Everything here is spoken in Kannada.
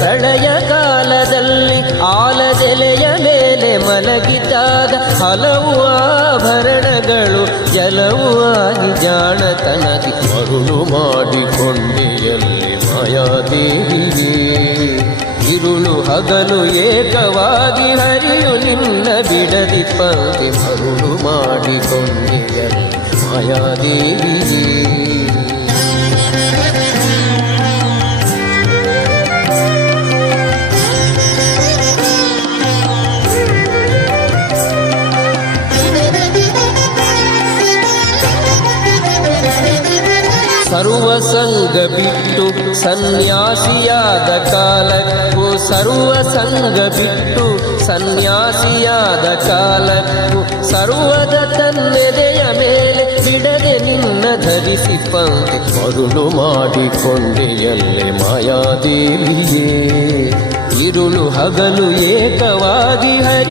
ಪ್ರಳಯ ಕಾಲದಲ್ಲಿ ಆಲದೆಲೆಯ ಮೇಲೆ ಮಲಗಿದಾಗ ಹಲವು ಆಭರಣಗಳು ಜಲವು ಆಗಿ ಜಾಣತನದಿ ಮರುಳು ಮಾಡಿಕೊಂಡೆಯಲ್ಲಿ ಮಾಯಾದೇವಿಯೇ. ಇರುಳು ಹಗಲು ಏಕವಾಗಿ ಹರಿಯು ನಿನ್ನ ಬಿಡದಿ ಪಂಕ್ತಿ ಮರುಳು ಮಾಡಿಕೊಂಡೆಯಲ್ಲಿ ಮಾಯಾದೇವಿಯೇ. ಸರ್ವಸಂಗ ಬಿಟ್ಟು ಸನ್ಯಾಸಿಯಾದ ಕಾಲಕ್ಕೂ ಸರ್ವಸಂಗ ಬಿಟ್ಟು ಸನ್ಯಾಸಿಯಾದ ಕಾಲಕ್ಕೂ ಸರ್ವದ ತನ್ನೆದೆಯ ಮೇಲೆ ಬಿಡದೆ ನಿನ್ನ ಧರಿಸಿ ಪಂಕ್ತಿ ಮರುಳು ಮಾಡಿಕೊಂಡೆಯಲ್ಲೇ ಮಾಯಾದೇವಿಯೇ. ಇರುಳು ಹಗಲು ಏಕವಾಗಿ ಹರಿ